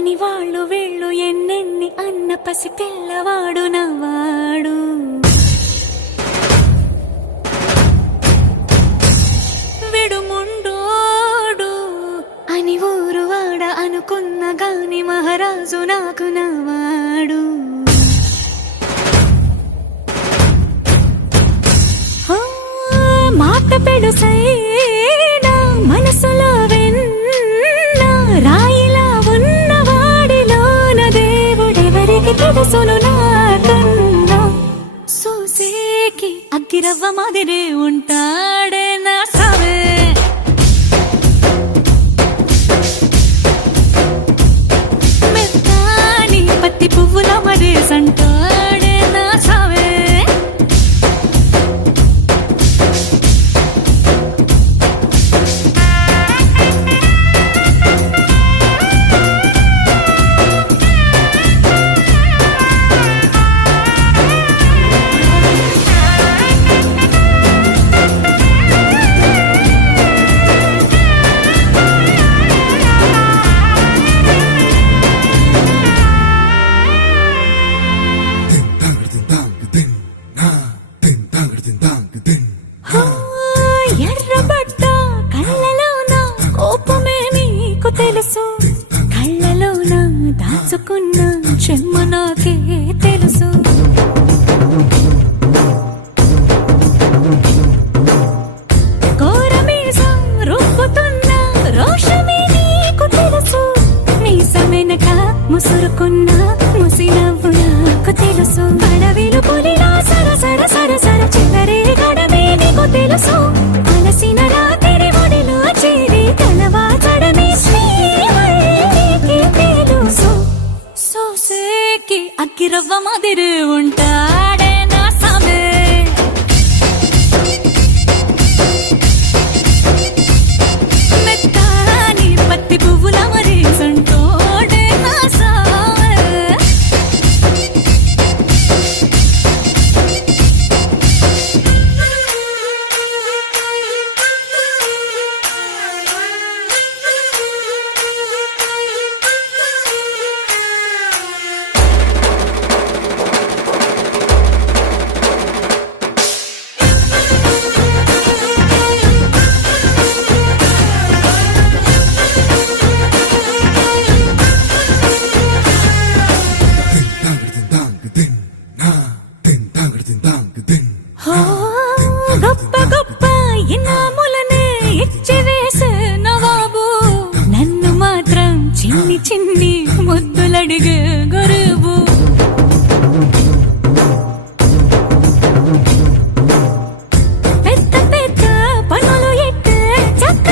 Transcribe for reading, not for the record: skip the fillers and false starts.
అని వాళ్ళు వీళ్ళు ఎన్నెన్ని అన్న పసి పిల్లవాడు నవ్వాడు. విడుముండోడు అని ఊరు వాడ అనుకున్న గాని మహారాజు నాకు నవ్వాడు. మాట పెడుసైనా మనసులో వెన్న రాయిలా ఉన్నవాడిలోన దేవుడెవరికి తెలుసును నాకన్నా. సూసేకి అగ్గిరవ్వ మాదిరే ఉంటాడే నా సావే. మెత్తాని పత్తి పువ్వుల మరేసంటాడే నా సావే. ఎర్రబడ్డ కళ్ళలోన కోపమే నీకు తెలుసు, కళ్ళలోన దాచుకున్న చెమ్మ నాకే తెలుసు. కోరమీసం రుబ్బుతున్న రోషమే నీకు తెలుసు, మీసమెనక ముసురుకున్న ముసినవ్వు నాకు తెలుసు. అడవిలు పులిలా సరసర సరసర చివరే గడమే నీకు తెలుసు. అలసిన రాత్రి ఒడిలో చేరి కలవాచడమే శ్రీవల్లికి తెలుసు. సోసేకి అగ్గిరవ్వ మాదిరి ఉంటాడే నా సామే. మెత్తాని పత్తి పువ్వుల మరేసంటోడే నా సామే. గొప్ప గొప్ప ఇనాములనే ఇచ్చి వేసే నవాబు, నన్ను మాత్రం చిన్ని చిన్ని ముద్దులడిగే గురువు. పెద్ద పెద్ద పనులు ఎట్టే చక్క